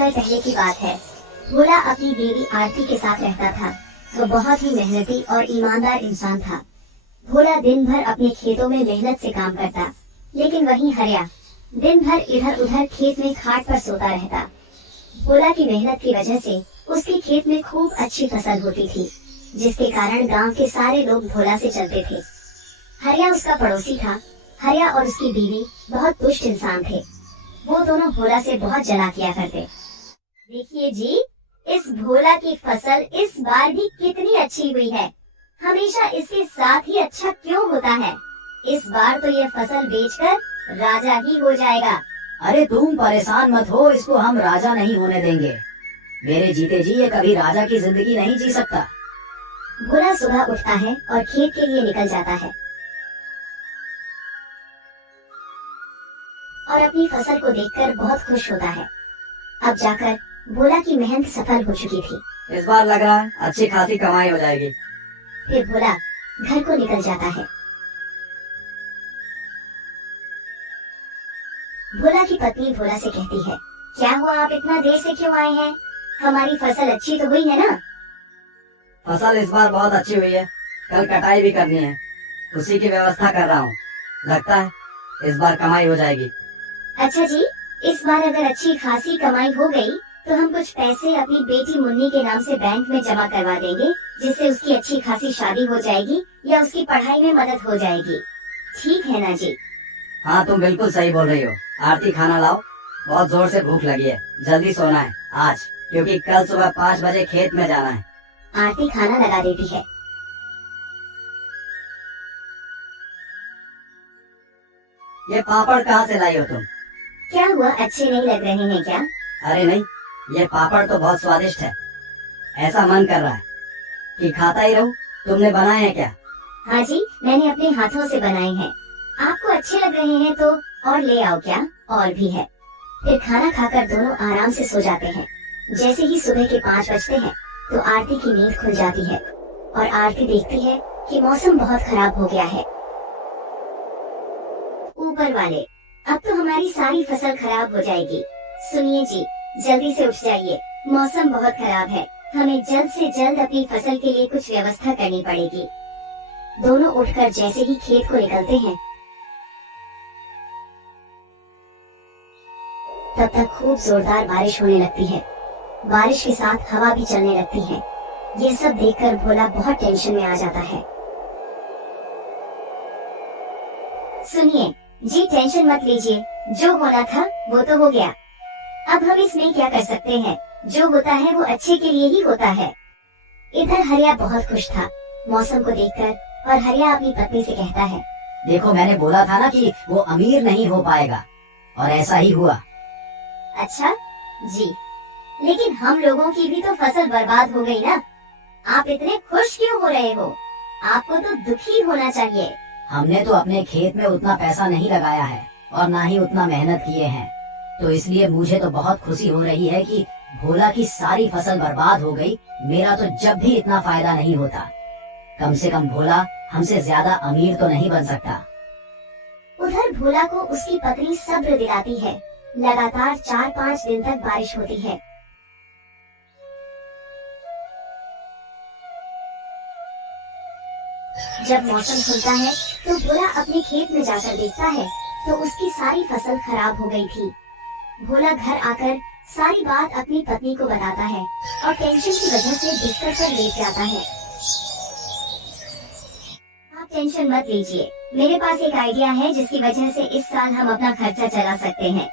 समय पहले की बात है। भोला अपनी बीवी आरती के साथ रहता था। वो बहुत ही मेहनती और ईमानदार इंसान था। भोला दिन भर अपने खेतों में मेहनत से काम करता, लेकिन वहीं हरिया दिन भर इधर उधर खेत में खाट पर सोता रहता। भोला की मेहनत की वजह से उसके खेत में खूब अच्छी फसल होती थी, जिसके कारण गांव के सारे लोग भोला से चलते थे। हरिया उसका पड़ोसी था। हरिया और उसकी बीवी बहुत दुष्ट इंसान थे। वो दोनों भोला से बहुत जला किया करते। देखिए जी, इस भोला की फसल इस बार भी कितनी अच्छी हुई है। हमेशा इसके साथ ही अच्छा क्यों होता है? इस बार तो ये फसल बेचकर राजा ही हो जाएगा। अरे तुम परेशान मत हो, इसको हम राजा नहीं होने देंगे। मेरे जीते जी ये कभी राजा की जिंदगी नहीं जी सकता। भोला सुबह उठता है और खेत के लिए निकल जाता है और अपनी फसल को देखकर बहुत खुश होता है। अब जाकर भोला की मेहनत सफल हो चुकी थी। इस बार लग रहा है अच्छी खासी कमाई हो जाएगी। फिर भोला घर को निकल जाता है। भोला की पत्नी भोला से कहती है, क्या हुआ, आप इतना देर से क्यों आए हैं? हमारी फसल अच्छी तो हुई है ना? फसल इस बार बहुत अच्छी हुई है, कल कटाई भी करनी है, उसी की व्यवस्था कर रहा हूँ। लगता है इस बार कमाई हो जाएगी। अच्छा जी, इस बार अगर अच्छी खासी कमाई हो गई तो हम कुछ पैसे अपनी बेटी मुन्नी के नाम से बैंक में जमा करवा देंगे, जिससे उसकी अच्छी खासी शादी हो जाएगी या उसकी पढ़ाई में मदद हो जाएगी। ठीक है ना जी? हाँ, तुम बिल्कुल सही बोल रही हो। आरती, खाना लाओ, बहुत जोर से भूख लगी है। जल्दी सोना है आज, क्योंकि कल सुबह 5 बजे खेत में जाना है। आरती खाना लगा देती है। ये पापड़ कहाँ से लाई हो तुम? क्या हुआ, अच्छे नहीं लग रहे हैं क्या? अरे नहीं, ये पापड़ तो बहुत स्वादिष्ट है। ऐसा मन कर रहा है कि खाता ही रहूं। तुमने बनाए हैं क्या? हाँ जी, मैंने अपने हाथों से बनाए हैं। आपको अच्छे लग रहे हैं तो और ले आओ क्या? और भी है। फिर खाना खाकर दोनों आराम से सो जाते हैं। जैसे ही सुबह के 5 बजते हैं तो आरती की नींद खुल जाती है और आरती देखती है कि मौसम बहुत खराब हो गया है। ऊपर वाले, अब तो हमारी सारी फसल खराब हो जाएगी। सुनिए जी, जल्दी से उठ जाइए, मौसम बहुत खराब है। हमें जल्द से जल्द अपनी फसल के लिए कुछ व्यवस्था करनी पड़ेगी। दोनों उठकर जैसे ही खेत को निकलते हैं, तब तक खूब जोरदार बारिश होने लगती है। बारिश के साथ हवा भी चलने लगती है। ये सब देखकर भोला बहुत टेंशन में आ जाता है। सुनिए जी, टेंशन मत लीजिए, जो होना था वो तो हो गया। अब हम इसमें क्या कर सकते हैं? जो होता है वो अच्छे के लिए ही होता है। इधर हरिया बहुत खुश था मौसम को देखकर, और हरिया अपनी पत्नी से कहता है, देखो, मैंने बोला था ना कि वो अमीर नहीं हो पाएगा, और ऐसा ही हुआ। अच्छा जी, लेकिन हम लोगों की भी तो फसल बर्बाद हो गई ना। आप इतने खुश क्यों हो रहे हो? आपको तो दुखी होना चाहिए। हमने तो अपने खेत में उतना पैसा नहीं लगाया है और ना ही उतना मेहनत किए हैं, तो इसलिए मुझे तो बहुत खुशी हो रही है कि भोला की सारी फसल बर्बाद हो गई। मेरा तो जब भी इतना फायदा नहीं होता। कम से कम भोला हमसे ज्यादा अमीर तो नहीं बन सकता। उधर भोला को उसकी पत्नी सब्र दिलाती है। लगातार 4-5 दिन तक बारिश होती है। जब मौसम खुलता है तो भोला अपने खेत में जाकर देखता है तो उसकी सारी फसल खराब हो गई थी। भोला घर आकर सारी बात अपनी पत्नी को बताता है और टेंशन की वजह से बिस्तर पर लेट जाता है। आप टेंशन मत लीजिए, मेरे पास एक आइडिया है जिसकी वजह से इस साल हम अपना खर्चा चला सकते हैं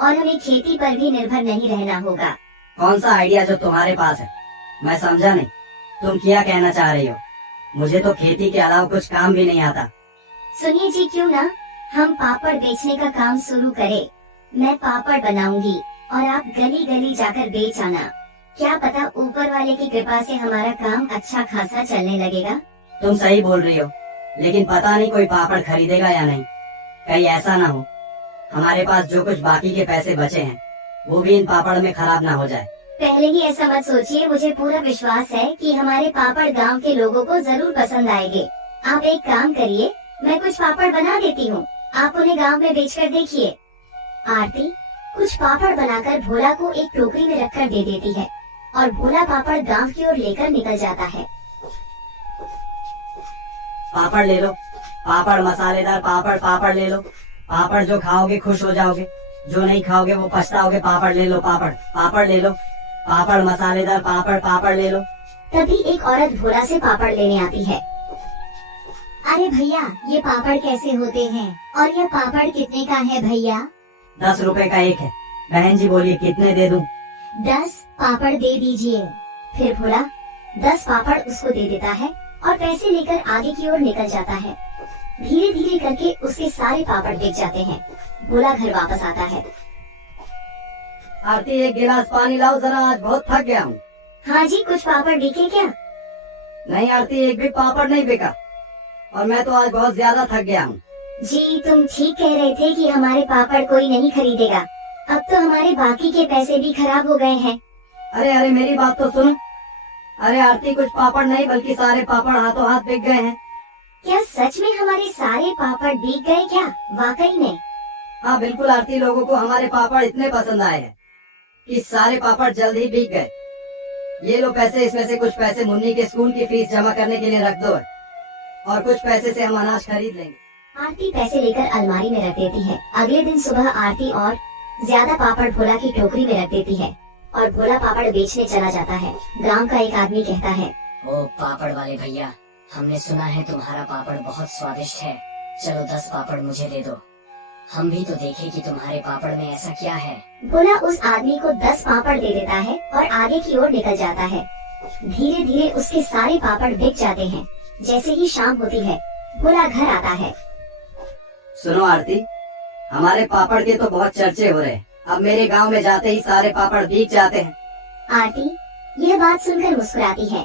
और हमें खेती पर भी निर्भर नहीं रहना होगा। कौन सा आइडिया जो तुम्हारे पास है? मैं समझा नहीं, तुम क्या कहना चाह रही हो? मुझे तो खेती के अलावा कुछ काम भी नहीं आता। सुनिए जी, क्यों ना हम पापड़ बेचने का काम शुरू करें। मैं पापड़ बनाऊंगी और आप गली गली जाकर बेच आना। क्या पता ऊपर वाले की कृपा से हमारा काम अच्छा खासा चलने लगेगा। तुम सही बोल रही हो, लेकिन पता नहीं कोई पापड़ खरीदेगा या नहीं। कहीं ऐसा ना हो हमारे पास जो कुछ बाकी के पैसे बचे हैं वो भी इन पापड़ में खराब ना हो जाए। पहले ही ऐसा मत सोचिए, मुझे पूरा विश्वास है कि हमारे पापड़ गांव के लोगों को जरूर पसंद आएंगे। आप एक काम करिए, मैं कुछ पापड़ बना देती हूँ, आप उन्हें गांव में बेचकर देखिए। आरती, कुछ पापड़ बनाकर भोला को एक टोकरी में रखकर दे देती है और भोला पापड़ गांव की ओर लेकर निकल जाता है। पापड़ ले लो, पापड़ मसालेदार पापड़, पापड़ ले लो। पापड़ जो खाओगे खुश हो जाओगे, जो नहीं खाओगे वो पछताओगे। पापड़ ले लो, पापड़, पापड़ ले लो। पापड़ मसालेदार पापड़, पापड़ ले लो। तभी एक औरत भोला से पापड़ लेने आती है। अरे भैया, ये पापड़ कैसे होते हैं और ये पापड़ कितने का है भैया? 10 रुपए का एक है। बहन जी बोलिए कितने दे दूं? 10 पापड़ दे दीजिए। फिर भोला 10 पापड़ उसको दे देता है और पैसे लेकर आगे की ओर निकल जाता है। धीरे धीरे करके उसके सारे पापड़ बिक जाते हैं। भोला घर वापस आता है। आरती, एक गिलास पानी लाओ जरा, आज बहुत थक गया हूँ। हाँ जी, कुछ पापड़ बिके क्या? नहीं आरती, एक भी पापड़ नहीं बिका और मैं तो आज बहुत ज्यादा थक गया हूँ। जी, तुम ठीक कह रहे थे कि हमारे पापड़ कोई नहीं खरीदेगा। अब तो हमारे बाकी के पैसे भी खराब हो गए हैं। अरे अरे, मेरी बात तो सुनो। अरे आरती, कुछ पापड़ नहीं बल्कि सारे पापड़ हाथों हाथ बिक गए हैं। क्या सच में हमारे सारे पापड़ बिक गए क्या? वाकई में? हाँ बिल्कुल आरती, लोगों को हमारे पापड़ इतने पसंद आए हैं कि सारे पापड़ जल्द ही बिक गए। ये लो पैसे, इसमें से कुछ पैसे मुन्नी के स्कूल की फीस जमा करने के लिए रख दो और कुछ पैसे से हम अनाज खरीद लेंगे। आरती पैसे लेकर अलमारी में रख देती है। अगले दिन सुबह आरती और ज्यादा पापड़ भोला की टोकरी में रख देती है और भोला पापड़ बेचने चला जाता है। गांव का एक आदमी कहता है, ओ पापड़ वाले भैया, हमने सुना है तुम्हारा पापड़ बहुत स्वादिष्ट है। चलो 10 पापड़ मुझे दे दो, हम भी तो देखें कि तुम्हारे पापड़ में ऐसा क्या है। भोला उस आदमी को 10 पापड़ दे देता है और आगे की ओर निकल जाता है। धीरे धीरे उसके सारे पापड़ बिक जाते हैं। जैसे ही शाम होती है, भोला घर आता है। सुनो आरती, हमारे पापड़ के तो बहुत चर्चे हो रहे हैं। अब मेरे गांव में जाते ही सारे पापड़ बिक जाते हैं। आरती यह बात सुनकर मुस्कुराती है।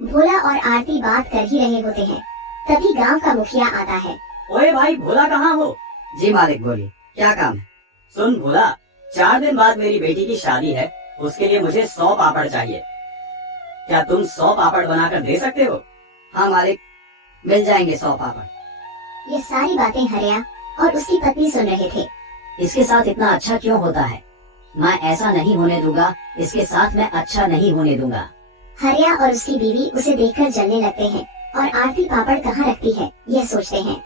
भोला और आरती बात कर ही रहे होते हैं। तभी गांव का मुखिया आता है। ओए भाई, भोला कहाँ हो? जी मालिक, बोलिए क्या काम है? सुन भोला, 4 दिन बाद मेरी बेटी की शादी है, उसके लिए मुझे 100 पापड़ चाहिए। क्या तुम 100 पापड़ बनाकर दे सकते हो? हाँ मालिक, मिल जाएंगे 100 पापड़। ये सारी बातें हरिया और उसकी पत्नी सुन रहे थे। इसके साथ इतना अच्छा क्यों होता है? मैं ऐसा नहीं होने दूंगा, इसके साथ मैं अच्छा नहीं होने दूंगा। हरिया और उसकी बीवी उसे देखकर जलने लगते हैं और आरती पापड़ कहाँ रखती है यह सोचते हैं।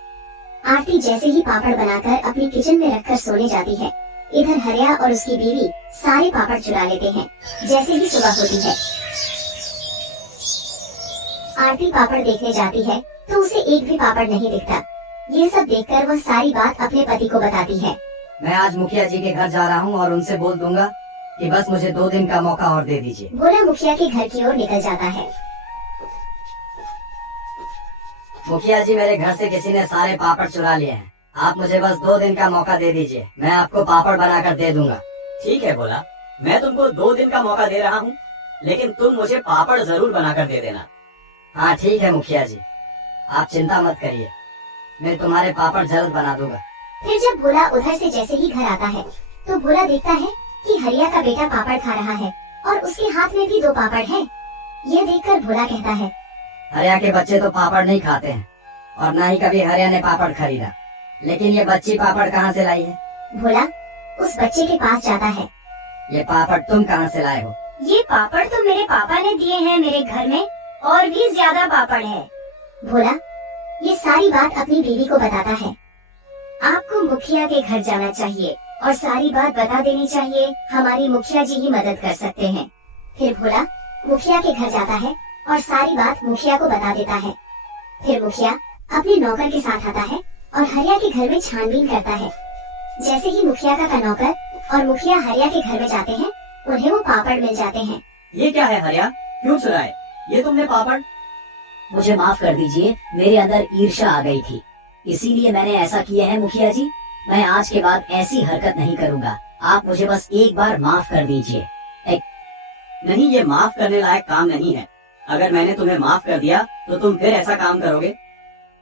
आरती जैसे ही पापड़ बनाकर अपनी किचन में रखकर सोने जाती है, इधर हरिया और उसकी बीवी सारे पापड़ चुरा लेते हैं। जैसे ही सुबह होती है, आरती पापड़ देखने जाती है तो उसे एक भी पापड़ नहीं दिखता। ये सब देखकर वह सारी बात अपने पति को बताती है। मैं आज मुखिया जी के घर जा रहा हूँ और उनसे बोल दूंगा कि बस मुझे 2 दिन का मौका और दे दीजिए। भोला मुखिया के घर की ओर निकल जाता है। मुखिया जी, मेरे घर से किसी ने सारे पापड़ चुरा लिए हैं। आप मुझे बस 2 दिन का मौका दे दीजिए, मैं आपको पापड़ बनाकर दे दूंगा। ठीक है भोला, मैं तुमको 2 दिन का मौका दे रहा हूँ, लेकिन तुम मुझे पापड़ जरूर बनाकर दे देना। हाँ ठीक है मुखिया जी, आप चिंता मत करिए, मैं तुम्हारे पापड़ जल्द बना दूंगा। फिर जब भोला उधर से जैसे ही घर आता है तो भोला देखता है कि हरिया का बेटा पापड़ खा रहा है और उसके हाथ में भी 2 पापड़ हैं। यह देखकर भोला कहता है, हरिया के बच्चे तो पापड़ नहीं खाते हैं और न ही कभी हरिया ने पापड़ खरीदा, लेकिन ये बच्ची पापड़ कहाँ से लाई है? भोला उस बच्चे के पास जाता है। ये पापड़ तुम कहाँ से लाए हो? ये पापड़ तो मेरे पापा ने दिए हैं, मेरे घर में और भी ज्यादा पापड़ है। भोला ये सारी बात अपनी बीवी को बताता है। आपको मुखिया के घर जाना चाहिए और सारी बात बता देनी चाहिए, हमारी मुखिया जी ही मदद कर सकते हैं। फिर भोला मुखिया के घर जाता है और सारी बात मुखिया को बता देता है। फिर मुखिया अपने नौकर के साथ आता है और हरिया के घर में छानबीन करता है। जैसे ही मुखिया का नौकर और मुखिया हरिया के घर में जाते हैं, उन्हें वो पापड़ मिल जाते हैं। ये क्या है हरिया, क्यों चुराए ये तुमने पापड़? मुझे माफ कर दीजिए, मेरे अंदर ईर्ष्या आ गई थी, इसीलिए मैंने ऐसा किया है मुखिया जी। मैं आज के बाद ऐसी हरकत नहीं करूँगा, आप मुझे बस एक बार माफ कर दीजिए। नहीं, ये माफ करने लायक काम नहीं है। अगर मैंने तुम्हें माफ कर दिया तो तुम फिर ऐसा काम करोगे?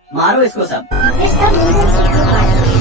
मारो इसको सब। फिर सब मिलकर सबको मारते हैं।